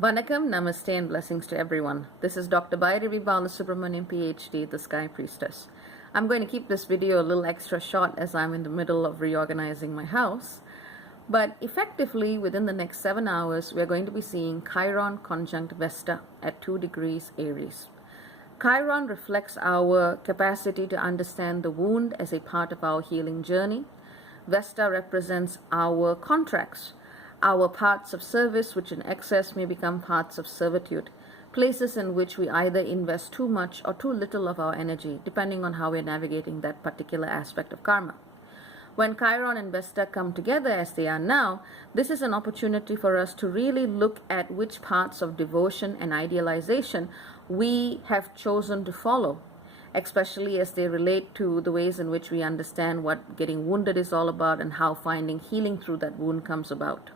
Vanakkam, Namaste and blessings to everyone. This is Dr. Bhairavi Balasubramanian, PhD, the Sky Priestess. I'm going to keep this video a little extra short as I'm in the middle of reorganizing my house. But effectively, within the next 7 hours, we're going to be seeing Chiron conjunct Vesta at 2 degrees Aries. Chiron reflects our capacity to understand the wound as a part of our healing journey. Vesta represents our contracts, our parts of service which in excess may become parts of servitude, places in which we either invest too much or too little of our energy, depending on how we're navigating that particular aspect of karma. When Chiron and Vesta come together as they are now, this is an opportunity for us to really look at which parts of devotion and idealization we have chosen to follow, especially as they relate to the ways in which we understand what getting wounded is all about and how finding healing through that wound comes about.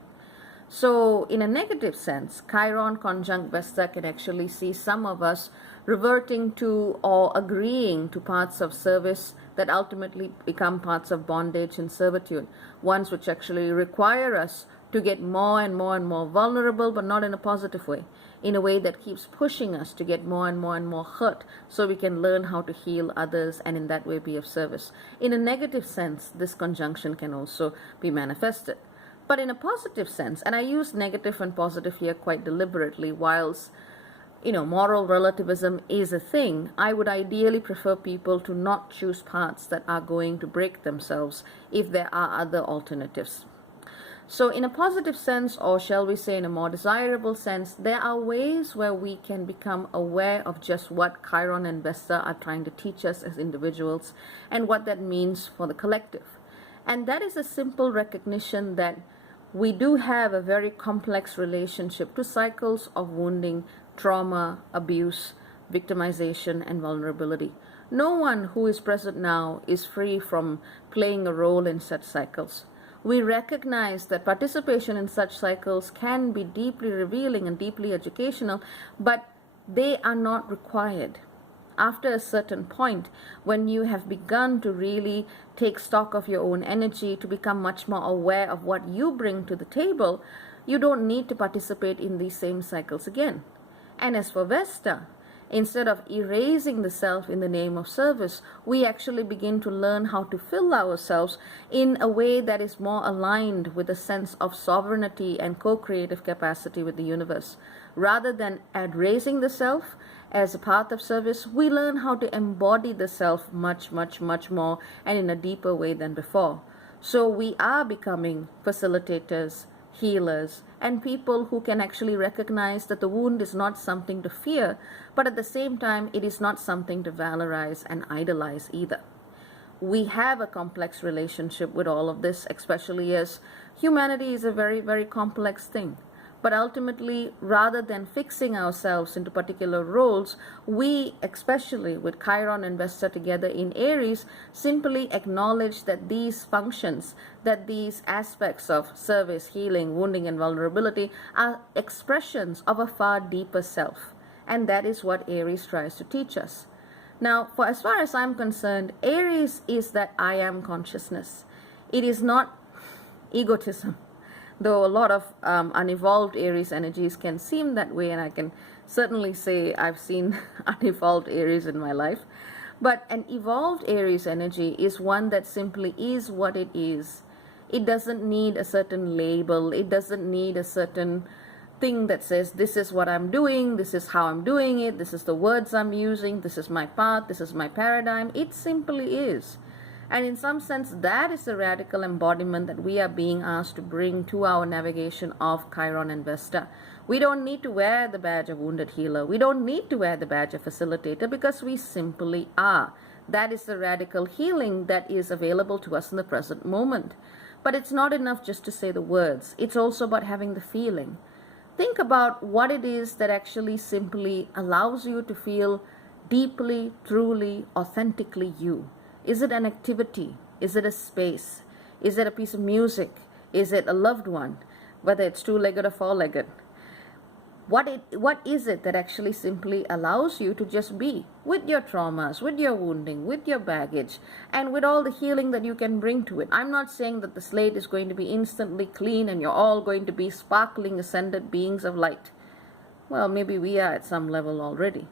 So in a negative sense, Chiron conjunct Vesta can actually see some of us reverting to or agreeing to parts of service that ultimately become parts of bondage and servitude, ones which actually require us to get more and more and more vulnerable, but not in a positive way, in a way that keeps pushing us to get more and more and more hurt so we can learn how to heal others and in that way be of service. In a negative sense, this conjunction can also be manifested. But in a positive sense, and I use negative and positive here quite deliberately, whilst moral relativism is a thing, I would ideally prefer people to not choose paths that are going to break themselves if there are other alternatives. So in a positive sense, or shall we say in a more desirable sense, there are ways where we can become aware of just what Chiron and Vesta are trying to teach us as individuals and what that means for the collective. And that is a simple recognition that we do have a very complex relationship to cycles of wounding, trauma, abuse, victimization, and vulnerability. No one who is present now is free from playing a role in such cycles. We recognize that participation in such cycles can be deeply revealing and deeply educational, but they are not required. After a certain point, when you have begun to really take stock of your own energy, to become much more aware of what you bring to the table, you don't need to participate in these same cycles again. And as for Vesta, instead of erasing the self in the name of service, we actually begin to learn how to fill ourselves in a way that is more aligned with a sense of sovereignty and co-creative capacity with the universe. Rather than erasing the self as a path of service, we learn how to embody the self much, much, much more and in a deeper way than before. So we are becoming facilitators, healers, and people who can actually recognize that the wound is not something to fear, but at the same time, it is not something to valorize and idolize either. We have a complex relationship with all of this, especially as humanity is a very, very complex thing. But ultimately, rather than fixing ourselves into particular roles, we, especially with Chiron and Vesta together in Aries, simply acknowledge that these functions, that these aspects of service, healing, wounding, and vulnerability are expressions of a far deeper self. And that is what Aries tries to teach us. Now, for as far as I'm concerned, Aries is that I am consciousness. It is not egotism. Though a lot of unevolved Aries energies can seem that way, and I can certainly say I've seen unevolved Aries in my life. But an evolved Aries energy is one that simply is what it is. It doesn't need a certain label. It doesn't need a certain thing that says, this is what I'm doing, this is how I'm doing it, this is the words I'm using, this is my path, this is my paradigm. It simply is. And in some sense, that is the radical embodiment that we are being asked to bring to our navigation of Chiron and Vesta. We don't need to wear the badge of wounded healer. We don't need to wear the badge of facilitator because we simply are. That is the radical healing that is available to us in the present moment. But it's not enough just to say the words. It's also about having the feeling. Think about what it is that actually simply allows you to feel deeply, truly, authentically you. Is it an activity? Is it a space? Is it a piece of music? Is it a loved one? Whether it's two-legged or four-legged. What is it that actually simply allows you to just be with your traumas, with your wounding, with your baggage, and with all the healing that you can bring to it? I'm not saying that the slate is going to be instantly clean and you're all going to be sparkling, ascended beings of light. Well, maybe we are at some level already.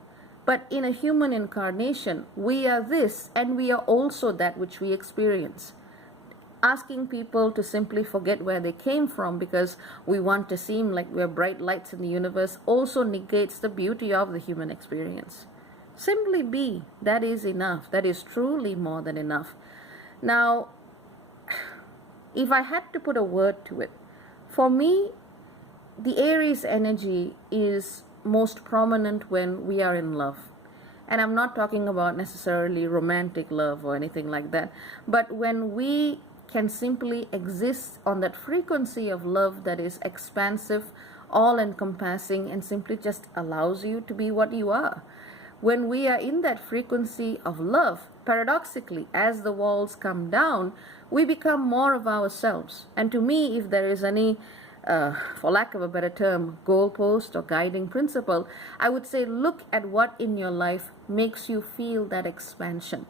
But in a human incarnation, we are this, and we are also that which we experience. Asking people to simply forget where they came from because we want to seem like we're bright lights in the universe also negates the beauty of the human experience. Simply be. That is enough. That is truly more than enough. Now, if I had to put a word to it, for me, the Aries energy is most prominent when we are in love. And I'm not talking about necessarily romantic love or anything like that, but when we can simply exist on that frequency of love that is expansive, all-encompassing, and simply just allows you to be what you are. When we are in that frequency of love, paradoxically, as the walls come down, we become more of ourselves. And to me, if there is any, for lack of a better term, goalpost or guiding principle, I would say look at what in your life makes you feel that expansion,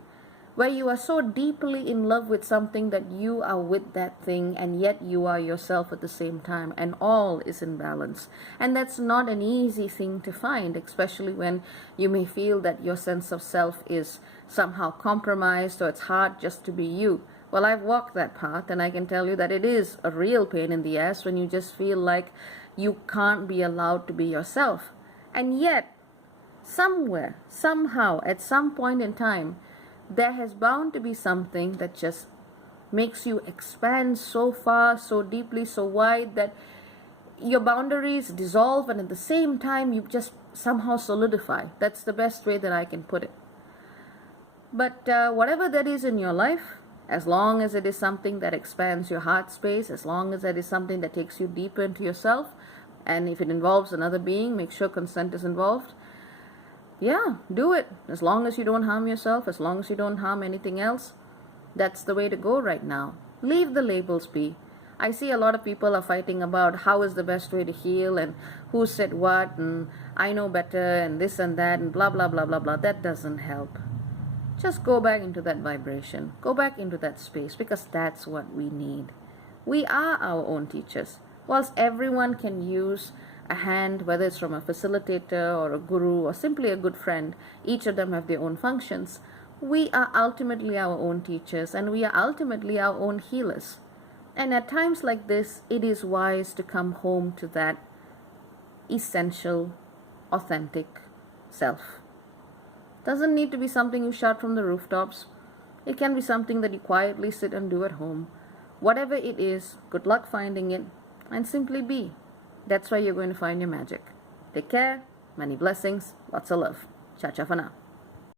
where you are so deeply in love with something that you are with that thing, and yet you are yourself at the same time, and all is in balance. And that's not an easy thing to find, especially when you may feel that your sense of self is somehow compromised, or it's hard just to be you. Well, I've walked that path, and I can tell you that it is a real pain in the ass when you just feel like you can't be allowed to be yourself. And yet, somewhere, somehow, at some point in time, there has bound to be something that just makes you expand so far, so deeply, so wide that your boundaries dissolve, and at the same time you just somehow solidify. That's the best way that I can put it. But whatever that is in your life, as long as it is something that expands your heart space, as long as that is something that takes you deeper into yourself, and if it involves another being, make sure consent is involved. Yeah, do it. As long as you don't harm yourself, as long as you don't harm anything else, that's the way to go right now. Leave the labels be. I see a lot of people are fighting about how is the best way to heal, and who said what, and I know better, and this and that, and blah, blah, blah, blah, blah. That doesn't help. Just go back into that vibration. Go back into that space, because that's what we need. We are our own teachers. Whilst everyone can use a hand, whether it's from a facilitator or a guru or simply a good friend, each of them have their own functions. We are ultimately our own teachers, and we are ultimately our own healers. And at times like this, it is wise to come home to that essential, authentic self. Doesn't need to be something you shout from the rooftops. It can be something that you quietly sit and do at home. Whatever it is, good luck finding it, and simply be. That's where you're going to find your magic. Take care, many blessings, lots of love. Ciao, ciao for now.